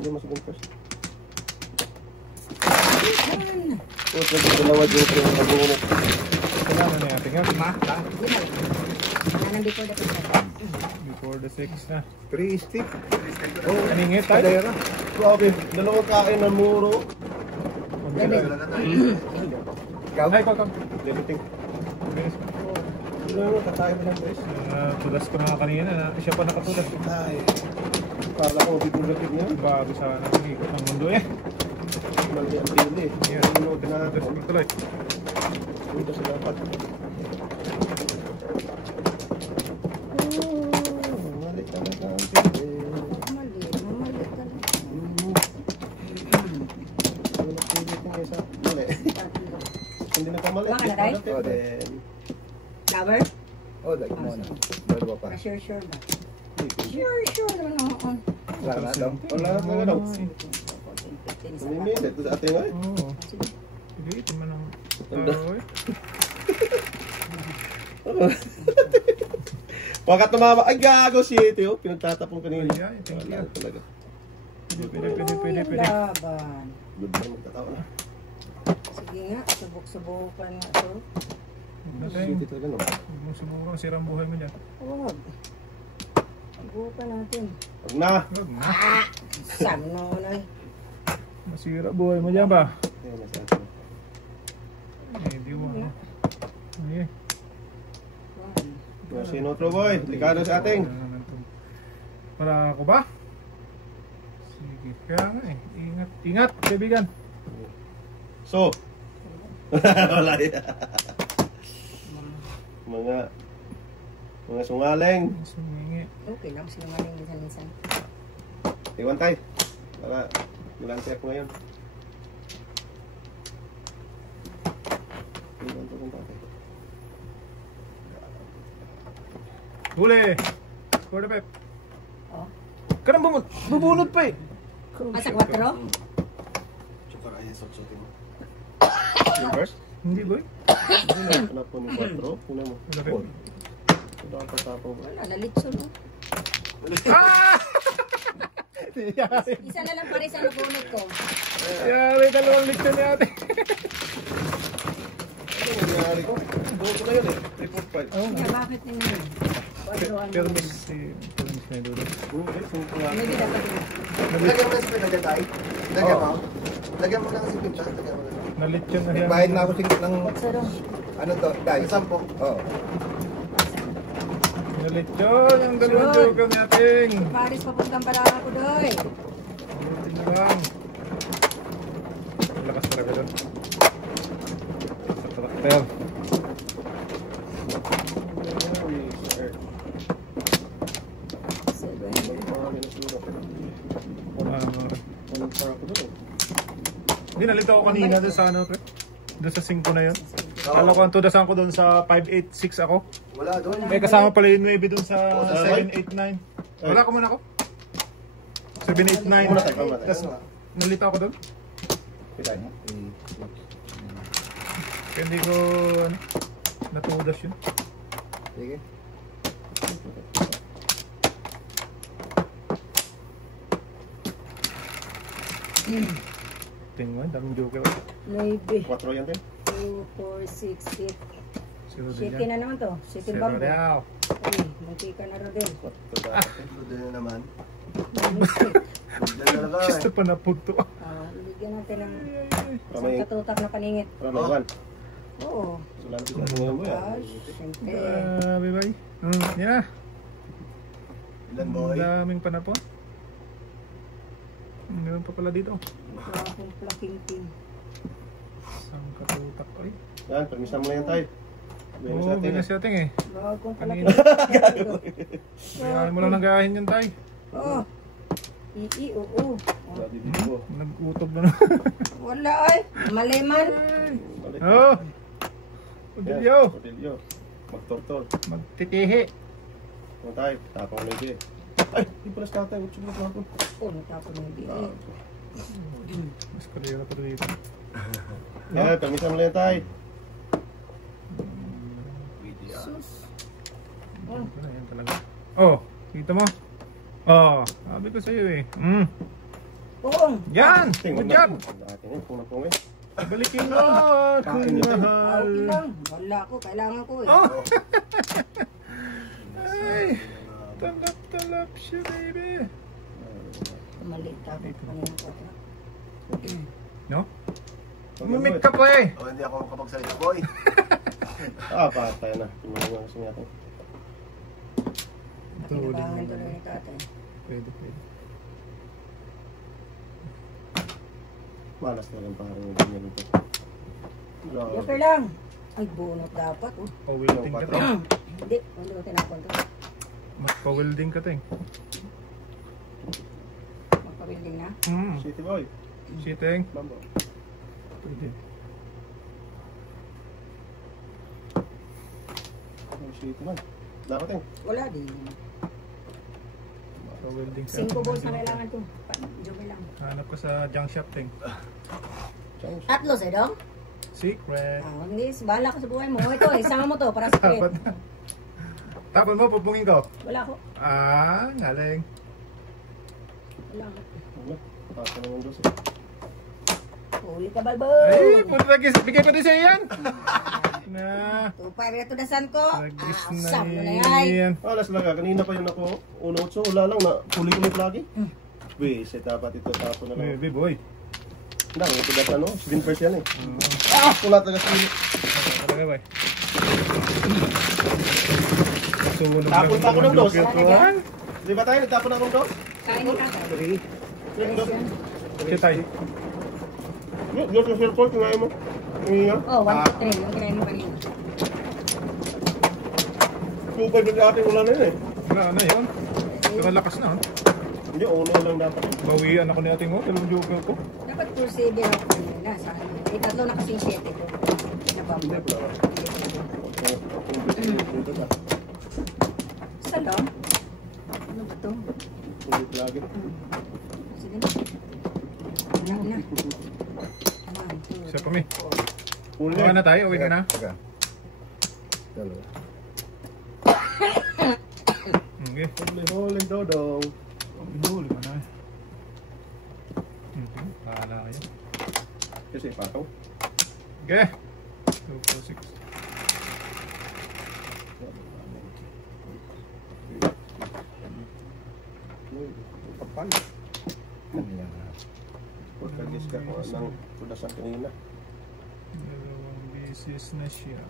Hindi mo sabihin first. Ayan. So, dalawa dyan ko yung pag-uunot. Kailangan na ating lima. Lima. Wala nang before the picture. Before the 6 na. 3 stick. Oh, aningit tayo. Kadera. Grabe, dalawang kain ng muro. Lebe. Ikaw? Ay, come. Deliting. Bilis ka. Ano, katayin mo lang guys. Tudas ko na kanina. Siya pa nakatudas. Ay. Para ko bibulapig niya. Bago sana ang ikot ng mundo eh. Mali ang pili. Yes, Ano na Tapos tuloy. punta sa dapat. Mali talaga ang pili. Mali ka na. Wala pili ko isa. Mali. Hindi na kamali. Baka na, Tay? Oh, then. Flower? Oh, like mo na. Dalawa pa. Sure ba? Sure naman ako. Wala na daw. Wala na talaga daw. Namimilit. Ito sa atin nga eh. Oo. Pilitin mo ng tao eh. Pagkat tumama, ay gago si ito. Pinagtatapong kanina. Ay, thank you. Wala na talaga. Pwede. Laban. Good na magtatawa na. Sige nga, subok-subukan nga to. Hindi talaga no. Huwag mo siguro sirang buhay mo dyan. Huwag. Subukan natin. Wag na. Huwag na. Sabi na ako na eh. Masira buhay mo dyan ba? Ayun na sa atin. Hindi mo. Ay, Sino otro boy? Ligado sa ating. Para ako ba? Sige. Kaya nga eh. Ingat, kaibigan. So. Wala yan. Mga sungaling. Sumingi. Okay lang, sinungaling minsan-minsan. Iwan tayo. Para gulante ako ngayon. Iwan to kung tatay. Huli! Score the pep. Oh. Kanang bubunot pa eh. Masa 4? Tsaka ay sot-sotin mo. Yung first? Hindi boy. Ano po ni 4? Una mo. Wala rin. Ito ang patapong. Wala, nalitso no? Ah! Isa na lang pares ang nabunod ko. Yari, dalawang leksyon ni ate. Ano nangyari ko? Doon ko na yun eh. 3.5. Oo nga. Kaya bakit nangyari? Permis na yun doon. Okay, so Maybe dapat yun. Lagyan mo na sa pinagyan tayo. Lagyan mo. Lagyan mo lang sa pinta. Lagyan mo lang. Nalitsyon na yan. Bayad na ako singit ng Sa dong. ano to, guys. 10. Oo. Nalitsyon ang dalawang joker natin. Paris papuntang Balaka ko doy. Ulitin na lang. Lakas talaga doon. Sa trakter. Hindi, nalito ako kanina doon sa ano, pre. Doon sa 5 na yun. Kala ko ang tudasan ko doon sa 586 ako. Wala doon. May kasama pala yung 9 doon sa sa side? 789. Wala ko muna ako. 789. Muna tayo, muna tayo. Tapos nalito ako doon. Kita niya. Kaya hindi ko ano, natudas yun. Sige. Tingnan mo, daming joker. Maybe. 4 yan din. 2, 4, 6, 8. Zero din Chicken yan. na naman to. Chicken Zero bamboo. daw. Ay, munti ka na rin din. Doon na naman. Mistake. Doon na lang. Gusto pa na punto. Bigyan natin ng isang Kamay. katutak na paningit. Para may 1. Oo. Sulante sa mga mo yan. Gosh, siyempre. Grabe ba? Yan na. Ilan boy? Ang daming panapon. Meron pa pala dito. Ito akong plaking-ting. Isang katutak. Ay. Yan, permisan mo na yan tayo. Gawin sa Oo, atin. binas natin eh. Bagong Kanina. plaking-ting. Kailangan mo lang nagahin yan tayo. Oo. Oo. Sabi dito ko. Nag-utob na naman. Wala ay. Maliman. Balik. Oo. Yan, Pudilyo. Pudilyo. Magtortor. Magtitihi. Ano tayo? Tapang na dyan. Ay, di pala sa tatay. Utsubo ko ako. Oh, natapon na yung Mas kalera pa dito. Yan, permisan mo na yan tayo. Sus. Yan talaga. Oh, kita mo? Oh, sabi ko sa'yo eh. Poong. Yan! Tingnan Good job! Atin yun, kung napong eh. Balikin mo kung mahal. Okay lang. Wala ko. Kailangan ko eh. Oh! Ay! Talap-talap siya, baby. Maliit ako. Kanina ko. No? Umimik ka pa eh. Oh, hindi ako makapagsalita boy. Patay na. Tingnan mo kasi natin. Kinabangan tuloy ni tatay. Pwede, pwede. Malas na lang parang yung ganyan ito. Joker lang. Ay, bunot dapat. Oh. Pa-welding ka, Teng. Hindi ko tinapon to. Mas pa-welding ka, Teng. Magpabilding na. City boy. Si Teng. Bambo. Pwede. City man. Dapat eh. Wala din. Pa-welding ka. 5 balls na kailangan ko. Joker lang. Hanap ka sa junk shop, Teng. Tatlo sa dong? Secret. Hindi, bahala ka sa buhay mo. Ito, isama mo to para sa Tapon. secret. Tapon mo, pupungin ko. Wala ko. Galing. Wala ko. Ano? Pasa naman doon. Huli ka, balbo. Ay, punta lagi. Bigay ko din sa'yo yan. Na. Tupay, reto dasan ko. Lagis Sam mo na na yan. yan. Alas lang kanina pa yun ako. Unot so, wala lang na. Kulit-kulit lagi. Wait, dapat ito tapo na lang. Baby boy. Nang, ito dapat ano? 7 first yan eh. Kulat talaga sa ulit. Talaga boy. Sunog Tapon pa ako ng dos. Tuwan. Di ba tayo? Nagtapon akong dos? Kainin ka. Siya tayo. Yun yung circle, kinain mo. Hindi nga. Oh, 1, 2, 3. Yung kinain mo kanina. Kupay din natin wala na yun eh. Wala na yun. Pero lakas na. Hindi, uno lang dapat. Bawian ako ni ating mo. Dalawang joker ko. Dapat 2-7 ako kanina. Sa akin. Eh, tatlo na kasi yung 7 ko. Hindi, wala. Dito na. Sa lang? Ano ba ito? Kulit lagi. Sige na. Wala na. Isa pa mi. Uli. Uwi na tayo. Uwi ka na. Taga. Dalawa. Okay. Huli, dodong. Binuli mo na. Pahala kayo. Kasi pataw. Okay. 2, 4, 6. Kapal. Kanina na. Pagkagis ka ko ng tudasan kanina. Dalawang beses na siya.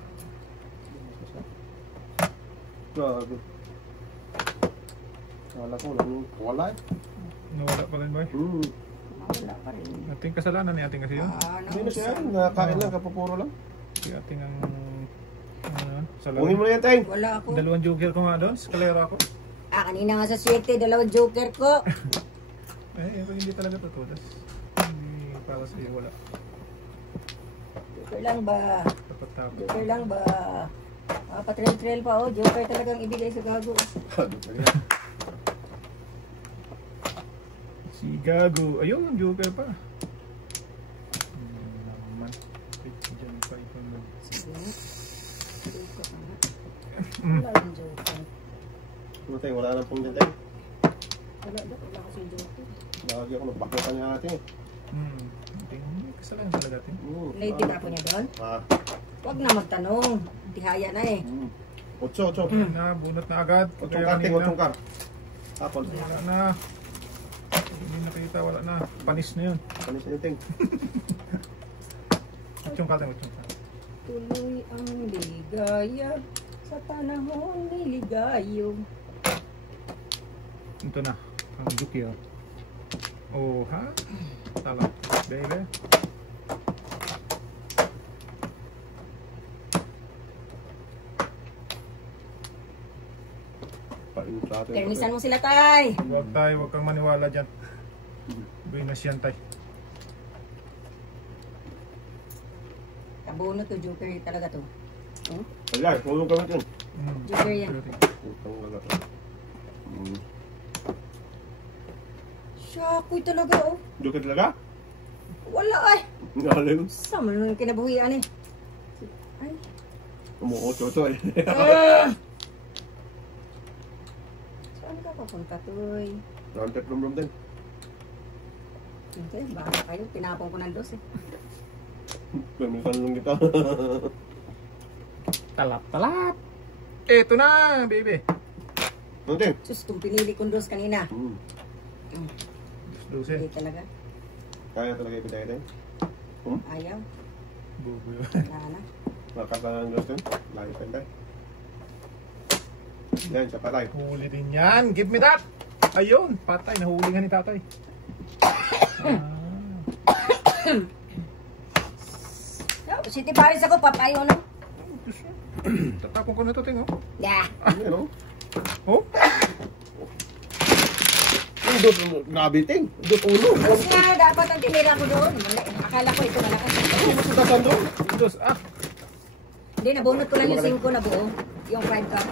Grabe. Kala ko lang wala eh. Nawala pa rin boy. Wala pa rin. Ating kasalanan ni ating kasi yun. Hindi na siya. Nakakain lang, kapupuro lang. Si ating ang... sa Kunin mo na yan, Teng. Wala ako. Dalawang joker ko nga doon. Sa kalera ako. Kanina nga sa 7, 2 joker ko. Pero hindi talaga totoo. Hindi para sa iyo wala. Joker lang ba? Dapat tapos. Joker lang ba? Patrail-trail pa oh. Joker talagang ibigay sa gago. Si Gago. Ayun, joker pa. Naman. Diyan pa ito mo. Wala yung joker. Ano, Teng? Wala na pong din, Teng. Wala kasi yung joker. Lagi ako nagbakutan nga natin eh. Hindi kasalanan talaga natin. Lady ka po niya doon? Ah. Huwag na magtanong. Tihaya na eh. 8. Na, bunot na agad. 8 kar, Teng. 8 kar. Apple. Wala na. Hindi nakita, wala na. Panis na yun. Panis na yun, Teng. 8 kar, 8 kar. Tuloy ang ligaya sa panahon niligayo. Ito na. Ang joker. Oh, ha? Tala. Baby. Permisan mo sila, tay. Huwag tayo, huwag kang maniwala dyan. Buenas yan, tay. Kabunot to, joker talaga to. Hmm? Wala, tulong kami dyan. Joker yan. Utang wala ka. Shakoy talaga oh. Joker talaga? Wala ay. Ngalim. Sama naman yung kinabuhian eh. Ay. Umuot to eh. Saan ka papunta, Toy? Round rum din. Hindi, baka kayo. Tinapon ko ng dos eh. Pamisan lang kita. Talap. Eto na, baby. Ano, Teng? Sus, kung pinili kong dos kanina. 12. Hindi talaga. Kaya talaga ipitay, Teng? Ayaw. Bubo yun. Wala na. Nakakala ng Diyos, Teng? Layo pa yun, Teng. Yan, siya patay. Huli din yan. Give me that. Ayun, patay. Nahuli nga ni tatay. City Paris ako, papayo, no? Tatapon ko na ito, ting, oh. Yeah. Ano? Oh? Yung dos, grabe ting. Dos ulo. Kasi nga, dapat ang tinira ko doon. Akala ko ito malakas. Ano mo sa sando? Dos, Hindi, nabunot ko lang yung 5 na buo. Yung 5 cup.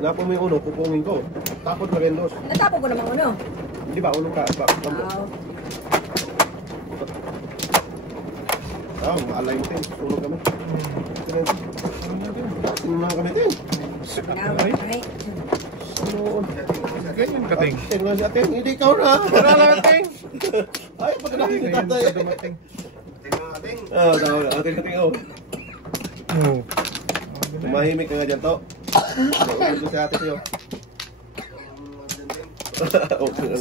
Napo mo yung ulo, pupungin ko. Tapos na rin dos. Natapon ko naman uno. Di ba, ulo ka? Maalay mo ting. Ulo kami. Sino na kami ting? Ay. ganyan ka, ting. Sino na si ating? Hindi ikaw na. Wala lang, ting. Ay, pagkakita si tatay. Sa dumating. Tingnan natin. Tama na. Ating. Oh. Tumahimik ka nga dyan, to. Ulo si ate sa'yo.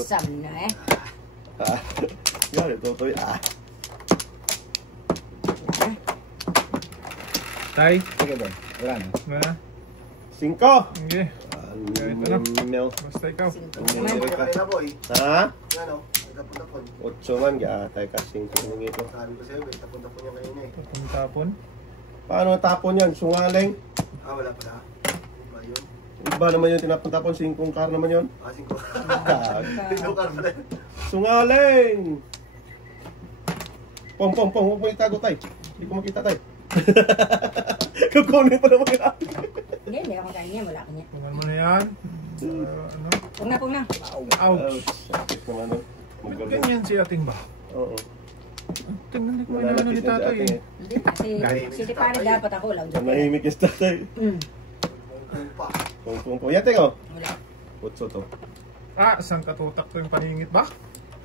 Sam na eh. Yan, ito. Tay. Sige ba? Wala na. Wala. 5. Okay. No. Basta ikaw. Kanina boy. Ha? Ano? Tapon-tapon. 8 man, gatay ka 5 ng ito. Sabi ko sa'yo, may tapon-tapon niya kanina eh. Tapon. Paano natapon yan? Sungaling? Wala pala. Iba yun. Iba naman yung tinapon-tapon, 5 car naman yun. 5. Sinukar pala. Sungaling! Pong, huwag mo itago tay. Hindi ko makita tay. Kukunin pa naman yan. Hindi ako kanya. Wala kanya. Pungan mo na yan. Ano? Pung na. Ouch. Sakit naman ano. Ganyan si ating ba? Oo. Tingnan ko na ano ni tatay eh. Hindi kasi City Paris dapat ako lang. Nahimik yung tatay. Pa. Pong. Yan tingo. Wala. Putso to. Saan katutak to yung paningit ba?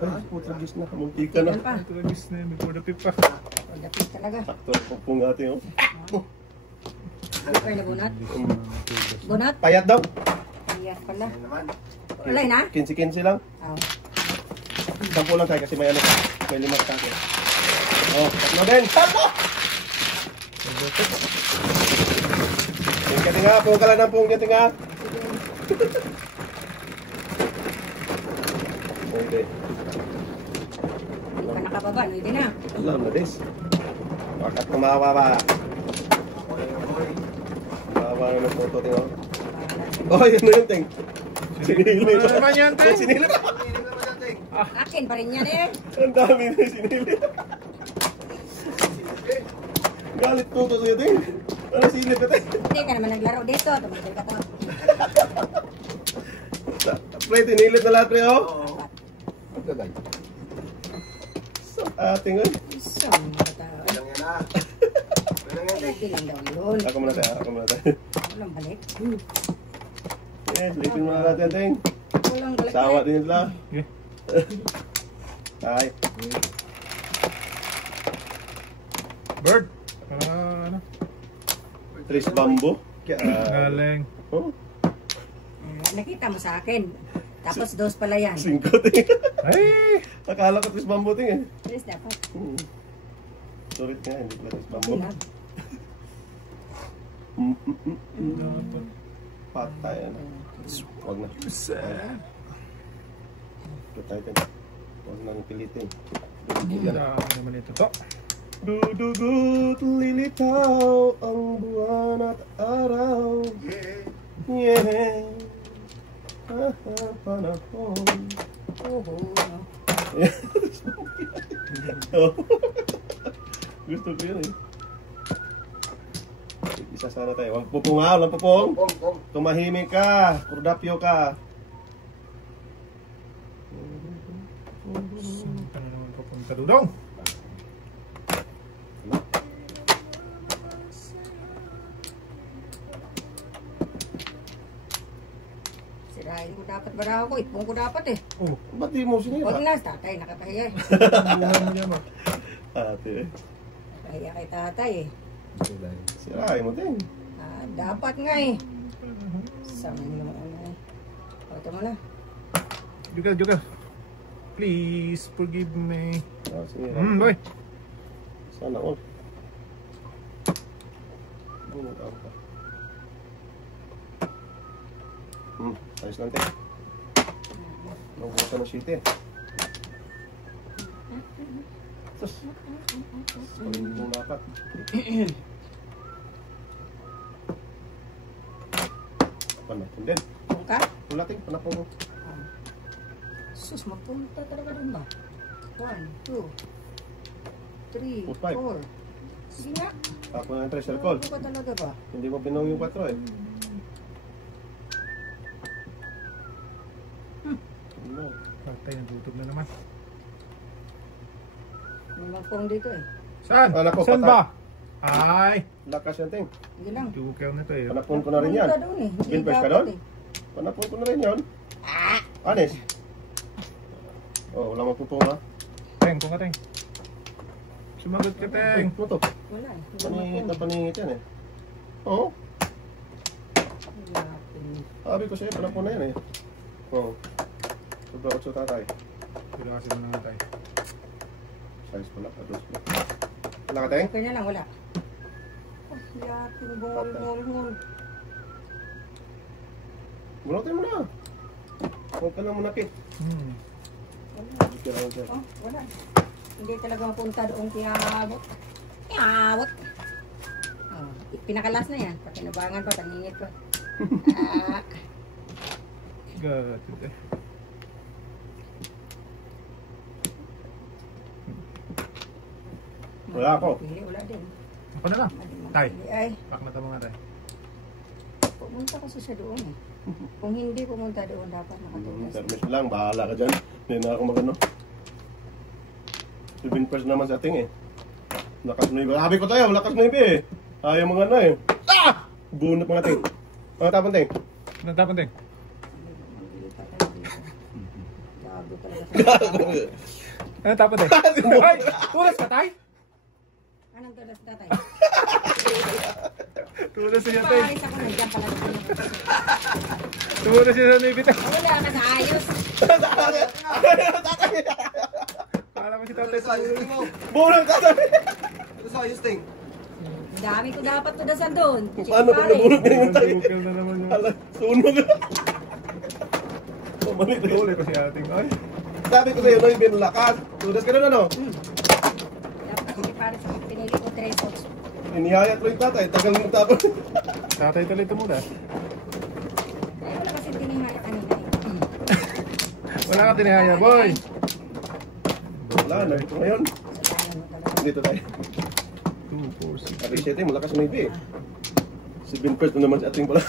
Ay, putso gis na. Munti ka na. Yan pa. Ito na na yun. Before the pip pa. Dapit talaga. Sakto ang pong ating oh. Super na bunat. Bunat? Payat daw. Ayan pala. Yan naman. Wala na? 15 lang. Oh. 10 lang tayo kasi may ano. May 5 ka. Oh, tatlo din. Tatlo! Yung katinga, pong ka lang ng pong katinga. Okay. Hindi pa nakababa. No, hindi na. Alam na this. Bakit kumawa ba? Ako lang yung boy. Kumawa na ng photo tingo. Oh, yun na yun, ting. Sinili Ano naman yan, ting? Sinili pa. Hindi naman natin. Akin pa rin yan eh. Ang dami na yung sinili. Galit tuto sa'yo, ting. Ano sinili ka, ting? Hindi ka naman naglaro dito. Tumagal ka to. Pre, tinilit na lahat, pre, oh. Oo. Magdagay. So, ating, oh. Isang mga tao. Ilang yan na. Ilang yan, Tek. Ilang daw yun. Ako muna tayo. Walang balik. Yes, lipin mo na natin, ting. Walang balik. Sawa din nila. Okay. Ay. Bird. Ano? Tris bamboo. Galing. Oh, Nakita mo sa akin. Tapos 2 pala yan. 5, ting. Ay! Akala ko tris bamboo, ting, eh. Please dapat. Sulit nga, hindi pala tris Okay bamboo. na. Patay, ano. Huwag na. Ito tayo, ting. Huwag nang pilitin. Ganda naman ito. To. Dudugot lilitaw ang buwan at araw. Yeah. Yeah. Panahon. Oo. Gusto ko yun eh. Isa sana tayo. Huwag pupong ha, walang pupong. Pong. Tumahimik ka. Kurdapyo ka. Saan ka naman papunta, Dudong? Sirahin ko dapat ba ako? Ipong ko dapat eh. Oh, Ba't di mo sinira? Huwag na. Tatay nakapahiya eh. buhay mo niya ba? Ate eh. Pahiya kay tatay eh. Magdagay. Sirahin mo din. Dapat nga eh. Sama mo ano eh. Ito mo na. Juga. Please forgive me. Sinira. Boy. Sana all. Bumutaw ka. Ayos lang tayo. Naubusan ng city. Sus. Paling mong lapat. Panapon din. Kung ka? Ulating, panapon mo. Sus, magpunta talaga doon ba? 1, 2, 3, 4, 4. Sige nga. Tapos na yung treasure call. Ano ba talaga ba? Hindi mo binong yung 4 eh. Ano? Patay, nagutog na naman. May magpong dito eh. Saan? Anak ko, Saan patay. ba? Ay! Lakas yan, ting. Sige lang. Joker na to eh. Panapon ko na rin yan. Pumunta doon eh. Hindi Spin first ka dapat doon? eh. Panapon ko na rin yan. Anis. Oh, wala magpupong ha. Teng, kung ka teng. Sumagot ka teng. Mo to. Wala eh. Hindi Paningit na magpong. paningit yan eh. Oo. Wala eh. Sabi ko sa'yo, panapon na yan eh. Oo. Sobra 8 tatay. Sila kasi mo nangatay. Size pala, kados mo. Wala ka tayong? Okay na lang, wala. Oh, yakin, bungol. Bunutin mo na. Huwag ka lang manakit. Wala. Hindi ka lang sir. Oh, wala. Hindi talaga mapunta doon kiyabot. Kiyabot. Oh, pinakalas na yan. Pakinabangan pa, taningit pa. Ah, Gatid eh. Wala ako. Pili, wala din. Ako na lang. Tay. Ay, Pak na tama nga tay. pumunta kasi siya doon eh. Kung hindi pumunta doon, dapat nakatulas. Permis lang, bahala ka dyan. Hindi na ako magano. 7 first naman sa ating eh. Lakas na iba. Sabi ko tayo, lakas na iba eh. Ayaw mga ano eh. Ah! Bunot mga ting. Mga tapon ting. Natapon teng. Gago talaga. Ano tapon teng? Ay! Tulas ka tay? Anong tulas tatay? Tulas siya tay. Paalis ako, nandiyan pala. Tulas siya sa Navy tay. Wala ka sa ayos. Para mo si tatay Ito sa sa ayos, ting mo. Bunot ka tayo. Ito sa ayos, ting. Dami ko dapat tudasan doon. Paano pag nabunot ngayon tayo? Joker na naman yung... Ala, sunog na. Pamalit na Tuloy ko si ating. Ay! Sabi ko sa'yo, no, yung binulakas. Tudas ka na ano? Dapat kasi para sa pinili ko 3 sauce. Inihaya ko yung tatay, tagal mo tapon. Tatay tuloy tumulas. Ay, wala kasi tinimaya kanina eh. Wala ka tinihaya, boy! Wala, nandito ngayon. So, tayo mo talaga. Dito tayo. 2, 4, 6. Sabi siya, malakas na ibi eh. 7 first na naman si ating pala.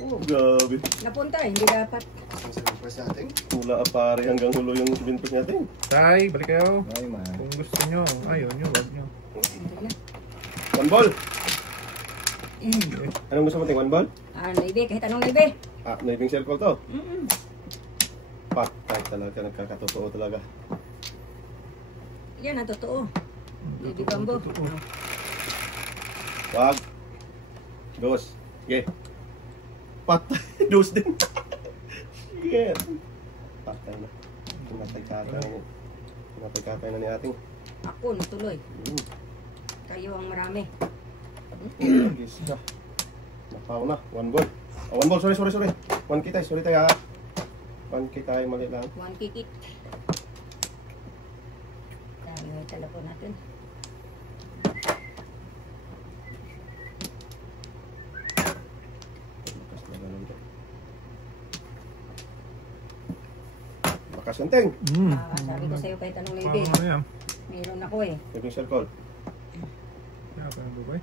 Oo. Grabe. Napunta eh, hindi dapat. Ang first natin. Mula apare hanggang hulo yung 7 first natin. Tay, balik kayo. Ay, man. Kung gusto nyo, ayaw nyo, wag nyo. Hindi na. 1 ball. Anong gusto mo ting 1 ball? Ah, naibi, kahit anong naibi. Ah, naibing circle to. Mm-mm. Patay talaga, nagkakatotoo talaga. Yan ang totoo. Naibi bambo. Wag. Dos. Okay. Patay. Dos din. Shit. Patay na. Pinatay-katay na ni ating. Ako, natuloy. Kayo ang marami. Gis ka. Napaw na. 1 ball. Oh, 1 ball. Sorry. 1 kitay. Sorry tayo ha. 1 kitay. Mali lang. 1 kikit. Dami yung telepon natin. Lakas yan, Teng. Ah, sabi ko sa'yo kahit anong naibi. Paano yan? Meron ako eh. Naibing circle. Kaya pa yung bubay.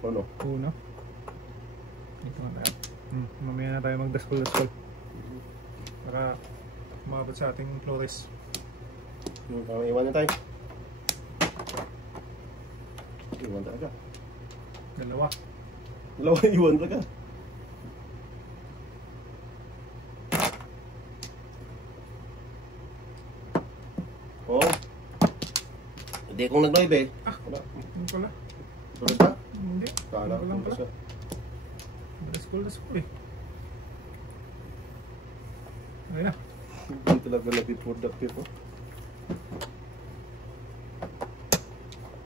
Ano? Uno. Dito nga tayo. Mamaya na tayo magdaskol-daskol. Para umabot sa ating flores. Parang iwan niya tayo. Iwan talaga. Dalawa. Dalawa iwan talaga. Oh. Hindi kung nag-live eh. Wala. Ano pala? Tulad ka? Hindi. Kala ko lang pala. Daskol-daskol eh. Ayun na. Hindi talaga nag-productive oh.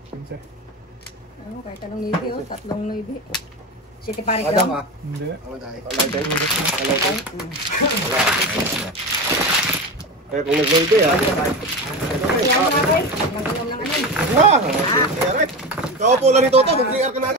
Pinsa. Ano, kahit anong naibi oh. 3 naibi. City Paris Adam lang. ah. Hindi. Ako tayo. Kaya kung nag-load eh, ha? Kaya nga, Ray. Nag-inom ng ano. Ah! Ikaw po lang ni Toto, mag-CR ka na.